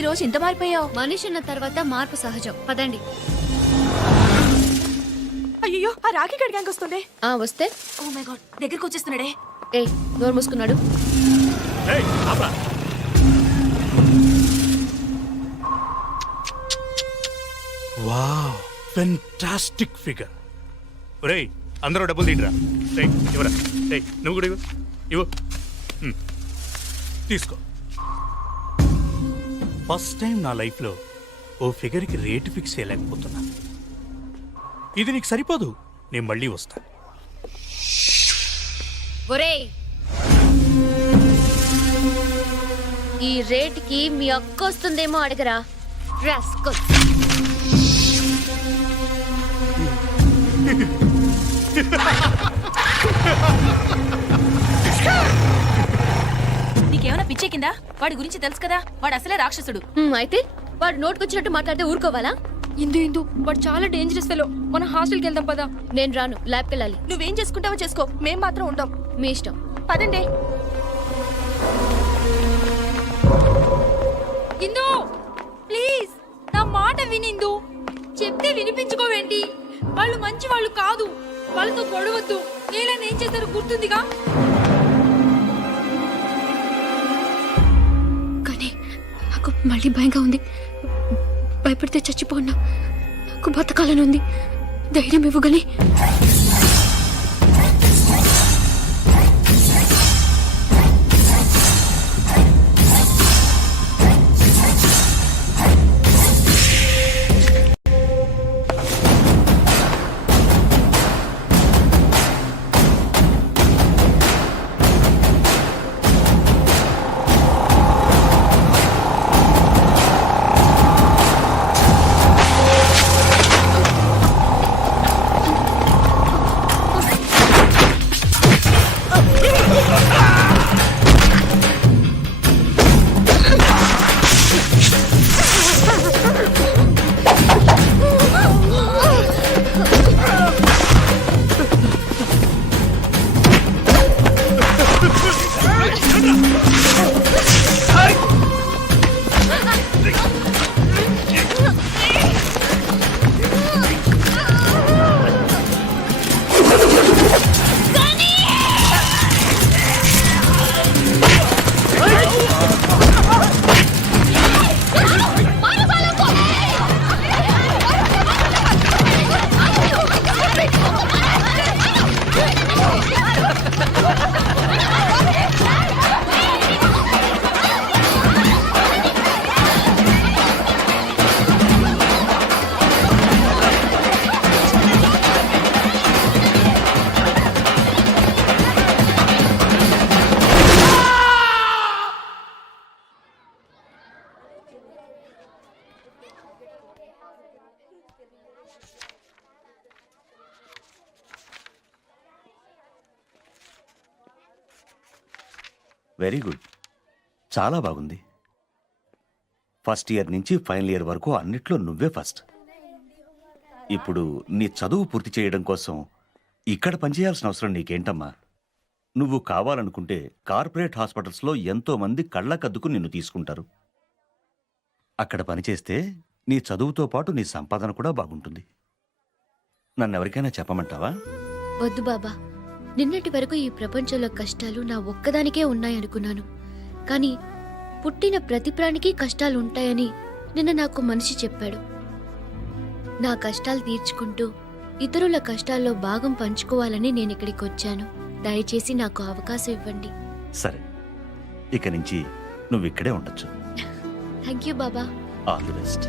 ఈ రోజు ఇంత మారిపోయావు? మనిషి ఉన్న తర్వాత మార్పు సహజం. పదండి. అయ్యో, ఆ రాఖీ గడి గ్యాంగ్ వస్తుంది. వస్తే ఓ మై గాడ్, దగ్గరికి వచ్చేస్తున్నాడే. ఏ నోరు మూసుకున్నాడు. Wow, fantastic figure. ఒరేయ్, అందరూ డబ్బులు తీయరా. రేయ్, ఇవ్వరా. రేయ్, నువ్వు కూడా ఇవ్వు. తీసుకో. ఫస్ట్ టైం నా లైఫ్లో ఓ ఫిగర్కి రేటు ఫిక్స్ చేయలేకపోతున్నా. ఇది నీకు సరిపోదు, నేను మళ్ళీ వస్తాను. ఒరేయ్, ఈ రేటుకి మీ అక్క వస్తుందేమో అడగరా. రాస్కల్. నీకేమైనా పిచ్చెక్కిందా? వాడి గురించి తెలుసు కదా, వాడు అసలే రాక్షసుడు. అయితే వాడు నోటుకొచ్చినట్టు మాట్లాడితే ఊరుకోవాలా? ఇందు వాడు చాలా డేంజరస్ ఫెలో. మన హాస్టల్కి వెళ్దాం పదా. నేను రాను, ల్యాబ్కి వెళ్ళాలి. నువ్వేం చేసుకుంటావో చేసుకో, మేం మాత్రం ఉంటాం. మీ ఇష్టం. పదండి. ఇందు ప్లీజ్ నా మాట వినిందు. చెప్తే వినిపించుకోవేంటి? వాళ్ళు మంచి వాళ్ళు కాదు, వాళ్ళతో గొడవద్దు. నేలని ఏం చేస్తారో గుర్తుందిగా. కానీ నాకు మళ్ళీ భయంగా ఉంది. భయపడితే చచ్చిపోన్నా. నాకు బతకాలని ఉంది. ధైర్యం ఇవ్వగలి. వెరీ గుడ్, చాలా బాగుంది. ఫస్ట్ ఇయర్ నుంచి ఫైనల్ ఇయర్ వరకు అన్నిట్లో నువ్వే ఫస్ట్. ఇప్పుడు నీ చదువు పూర్తి చేయడం కోసం ఇక్కడ పనిచేయాల్సిన అవసరం నీకేంటమ్మా? నువ్వు కావాలనుకుంటే కార్పొరేట్ హాస్పిటల్స్లో ఎంతో మంది కళ్ళకద్దుకు నిన్ను తీసుకుంటారు. అక్కడ పనిచేస్తే నీ చదువుతో పాటు నీ సంపాదన కూడా బాగుంటుంది. నన్నెవరికైనా చెప్పమంటావా? వద్దు బాబా. నిన్నటి వరకు ఈ ప్రపంచంలో కష్టాలు నా ఒక్కదానికే ఉన్నాయనుకున్నాను. కానీ పుట్టిన ప్రతి ప్రాణికి కష్టాలు ఉంటాయని నిన్న నాకు మనిషి చెప్పాడు. నా కష్టాలు తీర్చుకుంటూ ఇతరుల కష్టాల్లో భాగం పంచుకోవాలని నేను ఇక్కడికి వచ్చాను. దయచేసి నాకు అవకాశం ఇవ్వండి. సరే, ఇక నుంచి నువ్వు ఇక్కడే ఉండొచ్చు. థ్యాంక్ యూ బాబా. All the best.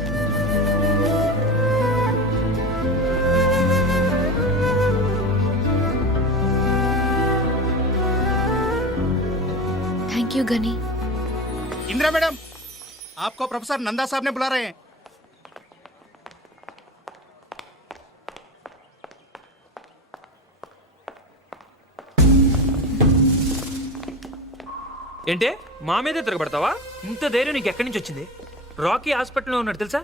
Thank you Gani. Indira madam, आपको प्रोफेसर नंदा साहब ने बुला रहे हैं. ఏంటే మా మీదే తిరగబడతావా? ఇంత ధైర్యం నీకు ఎక్కడి నుంచి వచ్చింది? రాకీ హాస్పిటల్లో ఉన్నాడు తెలుసా?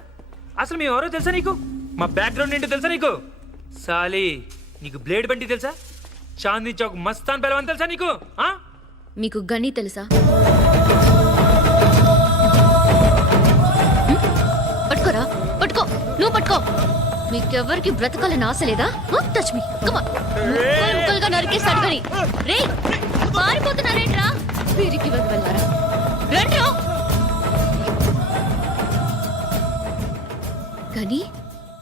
అసలు మేము ఎవరో తెలుసా నీకు? మా బ్యాక్గ్రౌండ్ ఏంటో తెలుసా నీకు? సాలి, నీకు బ్లేడ్ బండి తెలుసా? చాందీ చౌక్ మస్తాన్ పెలవన్ తెలుసా నీకు? మీకు గని తెలుసా? నువ్వు పట్టుకో. మీకెవ్వరికి బ్రతకాలని ఆశ లేదా? Touch me. ముక్కలుగా నరికేస్తాడు కానీ. రే పారిపోతున్నారేంట్రా? వీరికి వెళ్ళారా? రండ్రా. కానీ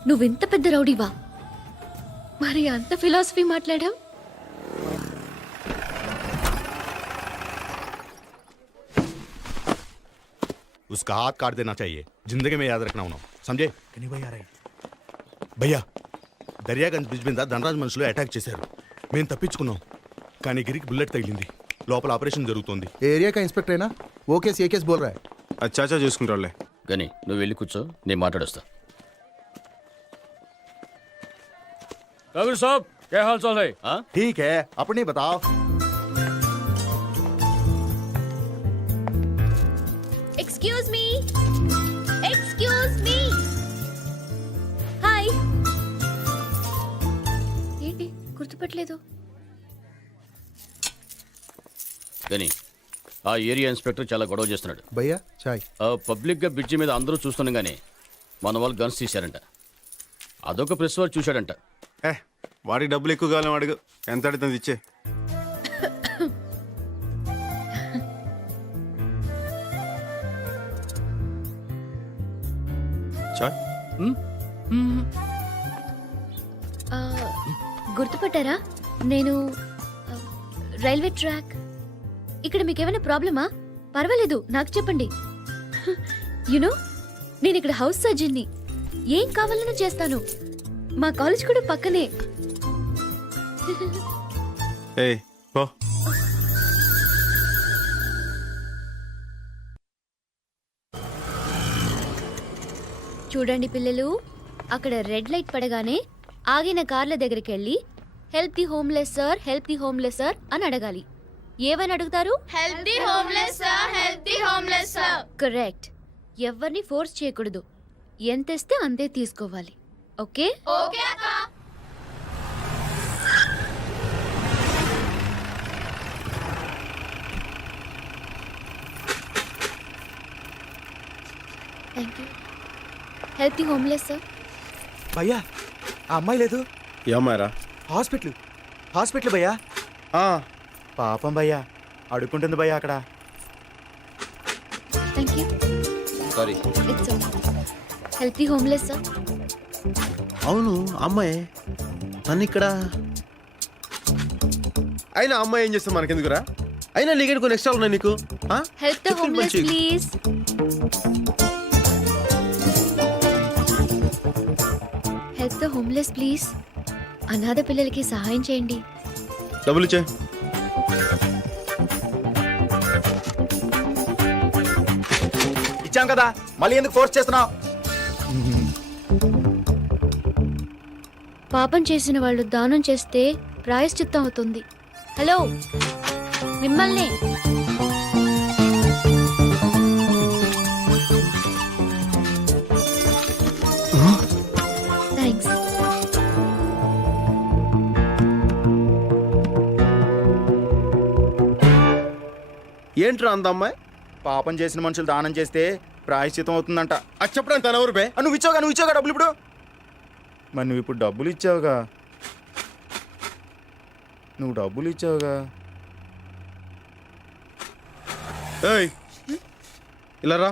నువ్వింత పెద్ద రౌడీవా? మరి అంత ఫిలాసఫీ మాట్లాడావు? उसका हाथ काट देना चाहिए, जिंदगी में याद रखना उन्होंने, समझे? కనీ భయ్యా రే భయ్యా దర్యాగంజ్ బ్రిడ్జ్ మీద ధనరాజ్ మనుషులు అటాక్ చేశారు. మేము తప్పించుకున్నాం, కానీ గిరికి బుల్లెట్ తగిలింది. లోపల ఆపరేషన్ జరుగుతోంది. एरिया का इंस्पेक्टर है ना, वो केस ये केस बोल रहा है. అచ్చాచా చూసుకుంటారులే. గని నువ్వు వెళ్ళి కూర్చో, నేను మాట్లాడొస్తా. సాబ్ क्या हाल चाल है? ठीक है, अपनी बताओ. Excuse me, excuse me. Hi. ఏంటి గుర్తుపట్టలేదు? గని ఆ ఏరియా ఇన్స్పెక్టర్ చాలా గొడవ చేస్తున్నాడు. भैया चाय. పబ్లిక్ గా బ్రిడ్జి మీద అందరూ చూస్తుండగానే మన వాళ్ళు గన్స్ తీశారంట. అదొక ప్రెస్ వాడు చూశాడంట. వాడికి డబ్బులు ఎక్కువ కావాలి, వాడికి ఎంత అడుగుతుంది ఇచ్చే. చాయ్ ఆ, గుర్తుపట్టారా? నేను రైల్వే ట్రాక్. ఇక్కడ మీకేమైనా ప్రాబ్లమా? పర్వాలేదు, నాకు చెప్పండి. యునో నేను ఇక్కడ హౌస్ సర్జన్ని. ఏం కావాలన్నా చేస్తాను. మా కాలేజ్ కూడా పక్కనే. ఏయ్ పో. చూడండి పిల్లలు, అక్కడ రెడ్ లైట్ పడగానే ఆగిన కార్ల దగ్గరికి వెళ్ళి help the homeless sir, help the homeless sir అని అడగాలి. ఏమని అడుగుతారు? Help the homeless sir, help the homeless sir. Correct. ఎవరిని ఫోర్స్ చేయకూడదు. ఎంతేస్తే అంతే తీసుకోవాలి. ఓకే? ఓకే అక్క. Thank you. Help the homeless sir. భయ్యా ఆ అమ్మాయి లేదు. ఏమారా? హాస్పిటల్, హాస్పిటల్ భయ్యా. పాపం భయ్యా, అడుక్కుంటుంది భయ్యా అక్కడ. Thank you. Sorry. It's okay. Help the homeless sir. అవును అమ్మాయి నన్ను ఇక్కడ. అయినా అమ్మాయి ఏం చేస్తాం మనకెందుకురా? అయినా నీకు కొన్ని ఎక్స్ట్రా ఉన్నాయి నీకు. Help the homeless please. Help the homeless please. అనాథ పిల్లలకి సహాయం చేయండి. డబ్బులు ఇచ్చే. ఇచ్చాం కదా, మళ్ళీ ఎందుకు ఫోర్స్ చేస్తున్నావు? పాపం చేసిన వాళ్ళు దానం చేస్తే ప్రాయశ్చిత్తం అవుతుంది. హలో, మిమ్మల్ని. థ్యాంక్స్. ఏంట్రా అంత అమ్మాయి? పాపం చేసిన మనుషులు దానం చేస్తే ప్రాయశ్చితం అవుతుందంట. అది చెప్పడానికి తన ఎవరు బే? నువ్వు ఇచ్చావుగా డబ్బులు ఇప్పుడు. మరి నువ్వు ఇప్పుడు డబ్బులు ఇచ్చావుగా, నువ్వు డబ్బులు ఇచ్చావుగా. ఏయ్ ఇలా రా.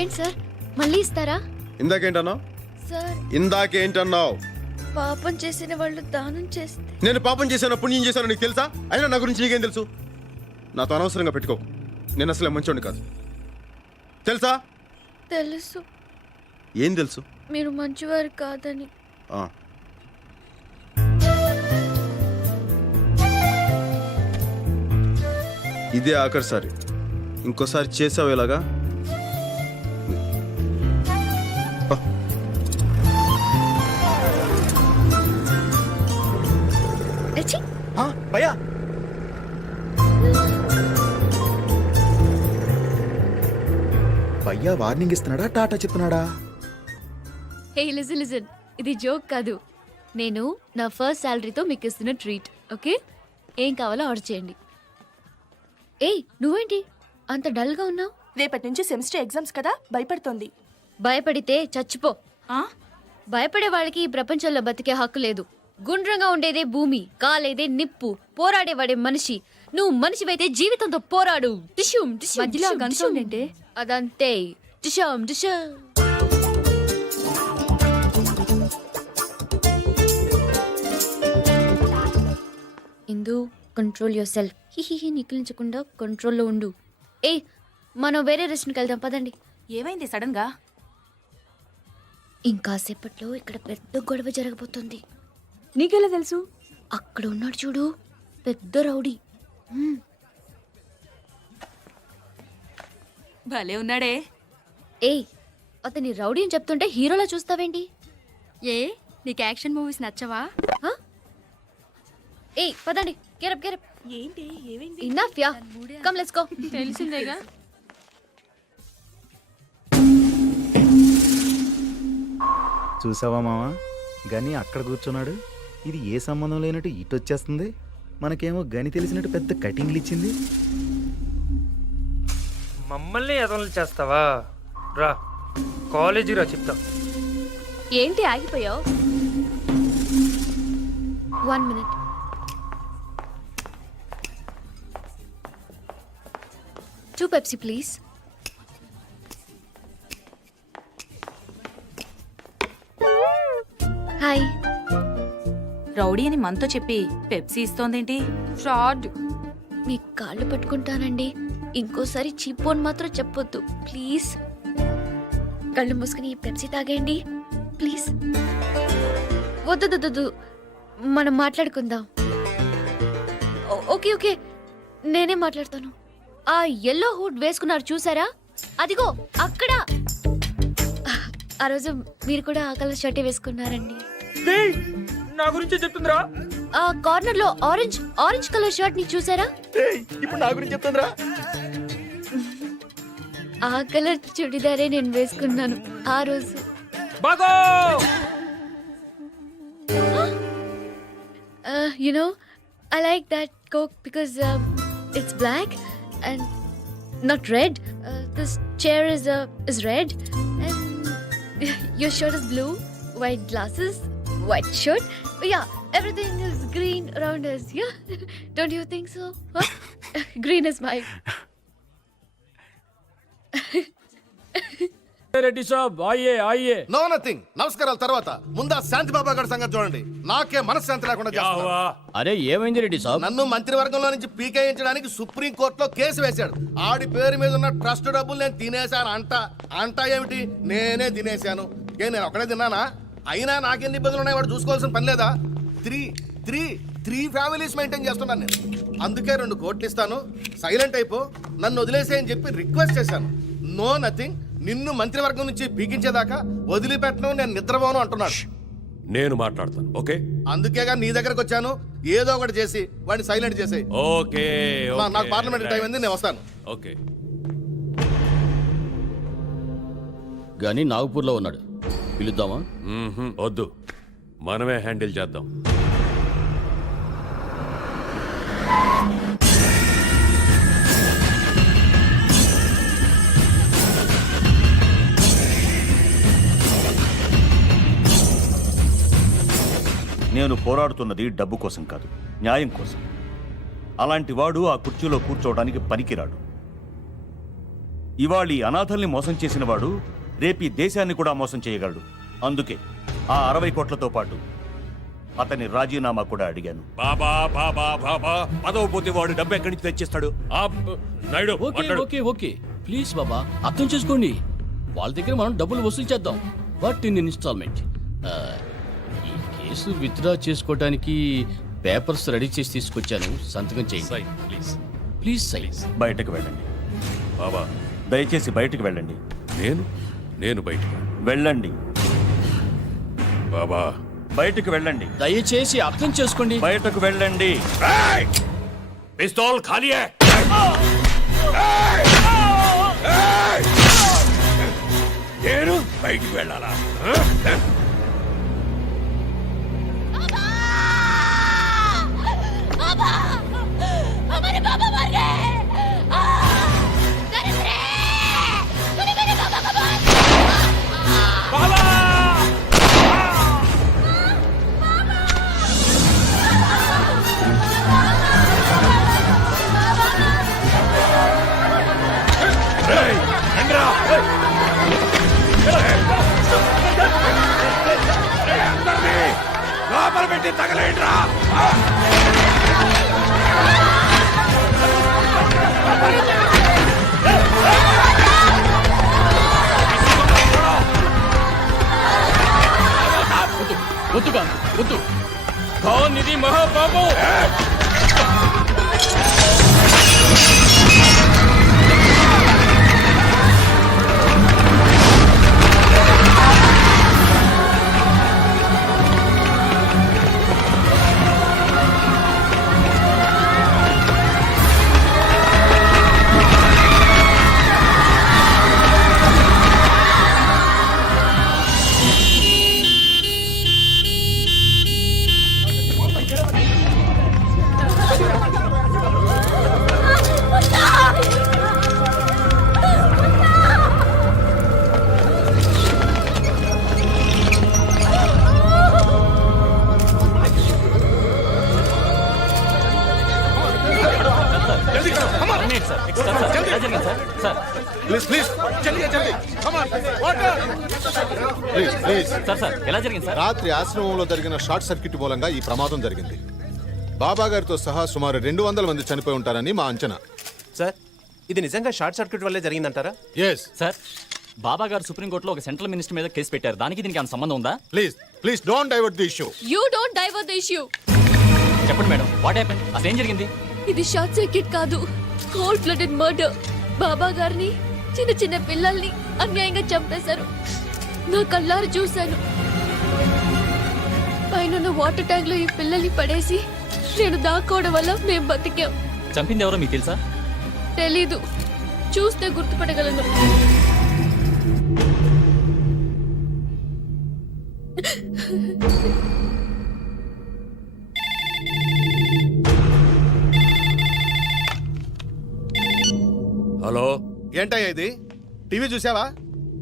ఏంటి సార్, మళ్ళీ ఇస్తారా? ఇందాకేంటన్నావు? సార్, ఇందాకేంటన్నావు? పాపం చేసిన వాళ్ళు దానం చేస్తే. నేను పాపం చేశాను, పుణ్యం చేశాను నీకు తెలుసా? అయినా నా గురించి నీకేం తెలుసు? నాతో అనవసరంగా పెట్టుకో. నేను అసలే మంచోడిని కాదు, తెలుసా? తెలుసు. ఏం తెలుసు? మీరు మంచివారు కాదని. ఆ. ఇదే ఆఖరిసారి. ఇంకోసారి చేసావు ఇలాగా. ఛీ! భయ్యా భయ్యా వార్నింగ్ ఇస్తున్నాడా, టాటా చెప్తున్నాడా? హే లిజన్ లిజన్, ఇది జోక్ కాదు. నేను నా ఫస్ట్ శాలరీతో మీకు ఇస్తున్న ట్రీట్. ఓకే, ఏం కావాలో ఆర్డర్ చేయండి. ఏయ్ నువ్వేంటి అంత డల్గా ఉన్నావు? రేపటి నుంచి సెమిస్టర్ ఎగ్జామ్స్ కదా, భయపడుతోంది. భయపడితే చచ్చిపో. ఆ? భయపడే వాళ్ళకి ఈ ప్రపంచంలో బతికే హక్కు లేదు. గుండ్రంగా ఉండేదే భూమి, కాలేదే నిప్పు, పోరాడేవాడే మనిషి. నువ్వు మనిషివైతే జీవితంతో పోరాడు. టిష్యూమ్ టిష్యూమ్ మధ్యలో టిష్యూమ్, గన్ టిష్యూమ్. సౌండ్ ఏంటి? అదంతే. టిష్యూమ్ టిష్యూమ్. ఇందు, కంట్రోల్ యువర్ సెల్ఫ్. హిహిహి నికిలించకుండా కంట్రోల్లో ఉండు. ఏ, మనం వేరే రెస్టారెంట్కి వెళ్దాం పదండి. ఏమైంది సడన్ గా? ఇంకాసేపట్లో ఇక్కడ పెద్ద గొడవ జరగబోతుంది. నీకెలా తెలుసు? అక్కడ ఉన్నాడు చూడు, పెద్ద రౌడీ. భలే ఉన్నాడే. ఏయ్, అతని రౌడీ అని చెప్తుంటే హీరోలా చూస్తావేంటి? ఏ నీకు యాక్షన్ మూవీస్ నచ్చవా? హ? ఏయ్ పదండి, గెరప్ గెరప్. ఏంటి ఏమైంది? Enough yeah, come let's go. తెలిసిందేగా. చూసావా మావా, గని అక్కడ కూర్చున్నాడు. ఇది ఏ సంబంధం లేనట్టు ఇటు వచ్చేస్తుంది. మనకేమో గని తెలిసినట్టు పెద్ద కటింగ్లు ఇచ్చింది. మమ్మల్ని ఎదవలు చేస్తావా? రా కాలేజీ రా చెప్తా. ఏంటి ఆగిపోయావు? 1 minute. Two Pepsi, please. Hi. Rowdy అని మనతో చెప్పి పెప్సీ ఇస్తోందేంటి? ఫ్రాడ్. మీ కాళ్ళు పట్టుకుంటానండి. ఇంకోసారి చీపోన్ మాత్రం చెప్పొద్దు ప్లీజ్. కళ్ళు మూసుకుని ఈ పెప్సీ తాగేయండి ప్లీజ్. వద్దు, మనం మాట్లాడుకుందాం. ఓకే ఓకే, నేనే మాట్లాడతాను. ఆ ఎల్లో హుడ్ వేసుకున్నారు చూసారా? అదిగో అక్కడ. ఆ రోజు మీరు కూడా ఆ కలర్ షర్టే వేసుకున్నారండి. డేయ్, నా గురించి చెప్తుందిరా. ఆ కార్నర్ లో ఆరెంజ్ కలర్ షర్ట్ ని చూసారా? ఇప్పుడు నా గురించి చెప్తుందిరా. ఆ కలర్ చుడిదారే నేను వేసుకున్నాను ఆ రోజు. బాగో You know, I like that Coke because it's black and not red. This chair is red and your shirt is blue, white glasses, white shirt. Yeah, everything is green around us. Yeah, don't you think so? Huh? Green is my. Reddy Saab Aaye Aaye. No nothing. నమస్కారాల తర్వాత ముందా శాంతి బాబా గారి సంగతి చూడండి. నాకే మనశ్శాంతి లేకుండా చేస్తున్నారు. అరే ఏమైంది రెడ్డి సాబ్? నన్ను మంత్రివర్గంలో నుంచి పీకేయించడానికి సుప్రీం కోర్టులో కేసు వేశాడు. ఆడి పేరు మీద ఉన్న ట్రస్ట్ డబ్బులు నేను తినేశాను అంట ఏమిటి? నేనే తినేశాను. నేను ఒకడే తిన్నానా? అయినా నాకెన్ని ఇబ్బందులు ఉన్నాయి వాడు చూసుకోవాల్సిన పని లేదా? త్రీ ఫ్యామిలీస్ మెయింటైన్ చేస్తున్నాను నేను. అందుకే 2 కోట్లు ఇస్తాను, సైలెంట్ అయిపో, నన్ను వదిలేసేయని చెప్పి రిక్వెస్ట్ చేశాను. No nothing. నిన్ను మంత్రివర్గం నుంచి పీకించేదాకా వదిలిపెట్టను, నేను నిద్రపోను అంటున్నాడు. నేను మాట్లాడతాను, ఓకే? అందుకేగా నీ దగ్గరకు వచ్చాను. ఏదో ఒకటి చేసి వాడిని సైలెంట్ చేసేయి. ఓకే నాకు పార్లమెంట్ టైం ఉంది, నేను వస్తాను. ఓకే. గని నాగపూర్లో ఉన్నాడు, పిలుద్దామా? వద్దు, మనమే హ్యాండిల్ చేద్దాం. నేను పోరాడుతున్నది డబ్బు కోసం కాదు, న్యాయం కోసం. అలాంటి వాడు ఆ కుర్చీలో కూర్చోవడానికి పనికిరాడు. ఇవాళ ఈ అనాథల్ని మోసం చేసిన వాడు రేపీ దేశాన్ని కూడా మోసం చేయగలడు. అందుకే ఆ 60 కోట్లతో పాటు అతని రాజీనామా కూడా అడిగాను. బాబా బాబా బాబా, పదవి పోతే వాడు డబ్బు ఎక్కడి నుంచి తెచ్చిస్తాడు? నాయుడు ఓకే మాట్లాడు. ఓకే ఓకే ప్లీజ్ బాబా, అర్థం చేసుకోండి. వాళ్ళ దగ్గర మనం డబ్బులు వసూలు చేద్దాం, బట్ ఇన్ ఇన్స్టాల్మెంట్. ఈ కేసు విత్డ్రా చేసుకోవడానికి పేపర్స్ రెడీ చేసి తీసుకొచ్చాను, సంతకం చేయండి సై, ప్లీజ్. ప్లీజ్ సై. బయటకు వెళ్ళండి బాబా, దయచేసి బయటకు వెళ్ళండి. నేను బయటికి. వెళ్ళండి బాబా, బయటకు వెళ్ళండి. దయచేసి అర్థం చేసుకోండి. బయటకు వెళ్ళండి. పిస్తోల్ ఖాళీ హై. నేను బయటికి వెళ్ళాలా? లోపల పెట్టి తగలేండ్రా. వద్దు కాదు వద్దు ఖాన్ ఇది మహాపాపం. ప్లీజ్ ప్లీజ్ జల్దీ జల్దీ కమాన్ వాటర్ ప్లీజ్ ప్లీజ్ ఎలా జరిగింది సార్? రాత్రి ఆశ్రమంలో జరిగిన షార్ట్ సర్క్యూట్ మూలంగా ఈ ప్రమాదం జరిగింది. బాబా గారితో సహా సుమారు 200 మంది చనిపోయి ఉంటారని మా అంచనా. సార్ ఇది నిజంగా షార్ట్ సర్క్యూట్ వల్లే జరిగిందంటారా? ఎస్ సార్ బాబా గారు సుప్రీంకోర్టులో ఒక సెంట్రల్ మినిస్టర్ మీద కేసు పెట్టారు. దానికి దీనికి ఏమైనా సంబంధం ఉందా? Please please don't divert the issue. You don't divert the issue. చెప్పండి మేడం, వాట్ హ్యాపెండ్? అసలు ఏం జరిగింది? ఇది షార్ట్ సర్క్యూట్ కాదు, కోల్డ్ బ్లడెడ్ మర్డర్. బాబా గారిని, చిన్న చిన్న పిల్లల్ని అన్యాయంగా చంపేశారు. నా కళ్ళారు చూశాను. పైన వాటర్ ట్యాంక్ లో ఈ పిల్లల్ని పడేసి నేను దాక్కోవడం వల్ల మేము బతికాం. చంపింది ఎవరో మీకు తెలుసా? తెలీదు, చూస్తే గుర్తుపట్టగలను. హలో, ఏంటయ్యా ఇది? టీవీ చూసావా?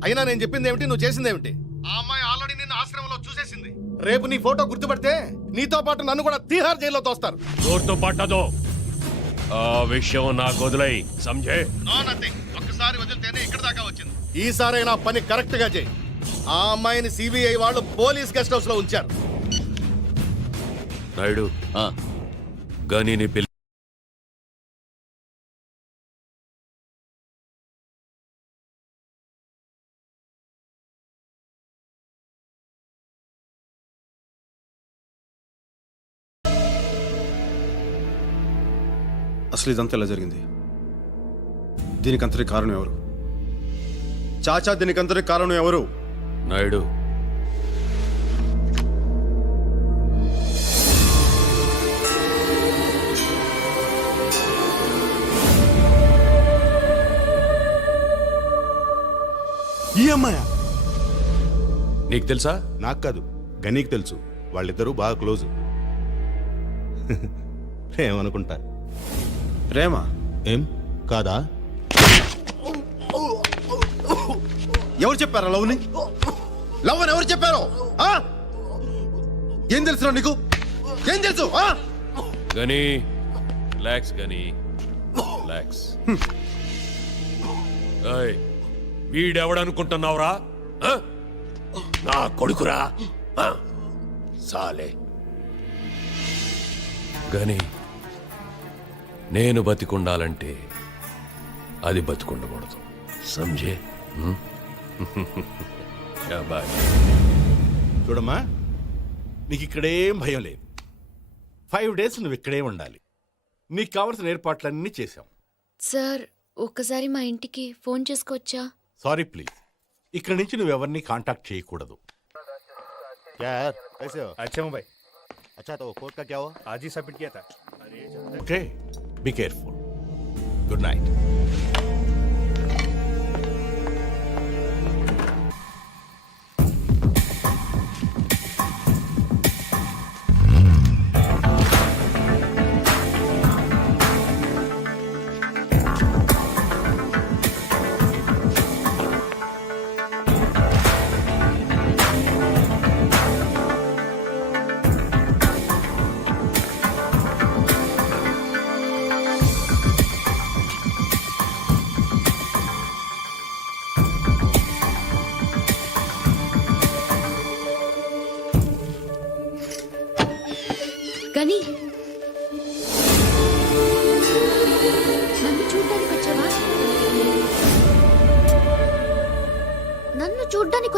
అయినా నేను చెప్పింది ఏమిటి, నువ్వు చేసింది ఏమిటి? ఆ అమ్మాయి ఆల్రెడీ నిన్ను ఆశ్రమంలో చూసేసింది. రేపు నీ ఫోటో గుర్తుపడితే నీతో పాటు నన్ను కూడా తీహార్ జైల్లో తోస్తారు. గుర్తు పట్టదు. ఆ విషయం నాకు వదిలేయ్, సంజయ్. No nothing. ఒక్కసారి వదిలితేనే ఇక్కడ దాకా వచ్చింది. ఈసారైనా పని కరెక్ట్ గా చేయి. ఆ అమ్మాయిని సిబిఐ వాళ్ళు పోలీస్ గెస్ట్ హౌస్ లో ఉంచారు. నాయుడు, ఆ, గనీని పిల్ల అసలు ఇదంతా ఎలా జరిగింది? దీనికంతటి కారణం ఎవరు? చాచా, దీనికంతటి కారణం ఎవరు? నాయుడు, ఈ అమ్మాయ నీకు తెలుసా? నాకు కాదు, గనీకి తెలుసు. వాళ్ళిద్దరూ బాగా క్లోజ్. ఏమనుకుంటా? ప్రేమ ఏం కాదా? ఎవరు చెప్పారా లవ్ని? లవ్ అని ఎవరు చెప్పారు? ఏం తెలుసు నీకు? ఏం తెలుసు? గని రిలాక్స్, గని రిలాక్స్. ఏయ్, వీడెవడనుకుంటున్నావురా? నా కొడుకురా. సాలే గని, నేను బతికుండాలంటే అది బతికుండకూడదు. సంజయ్. చూడమ్మా, నీకు ఇక్కడేం భయం లేదు. 5 days నువ్వు ఇక్కడే ఉండాలి. నీకు కావలసిన ఏర్పాట్లన్నీ చేశాం. సార్, ఒక్కసారి మా ఇంటికి ఫోన్ చేసుకోవచ్చా? సారీ ప్లీజ్, ఇక్కడి నుంచి నువ్వు ఎవరిని కాంటాక్ట్ చేయకూడదు. अच्छा हूँ भाई. अच्छा, तो कोर्ट का क्या हुआ? आज ही सबमिट किया था. Okay, be careful. Good night.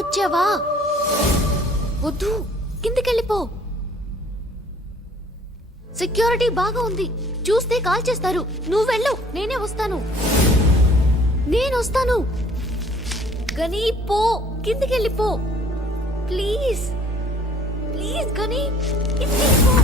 వచ్చావా? వద్దు, కిందికెళ్ళిపో. సెక్యూరిటీ బాగా ఉంది, చూస్తే కాల్ చేస్తారు. నువ్వు వెళ్ళు, నేనే వస్తాను. నేను గని పో, కిందికెళ్ళిపో. ప్లీజ్ ప్లీజ్ గని, కిందికెళ్ళిపో.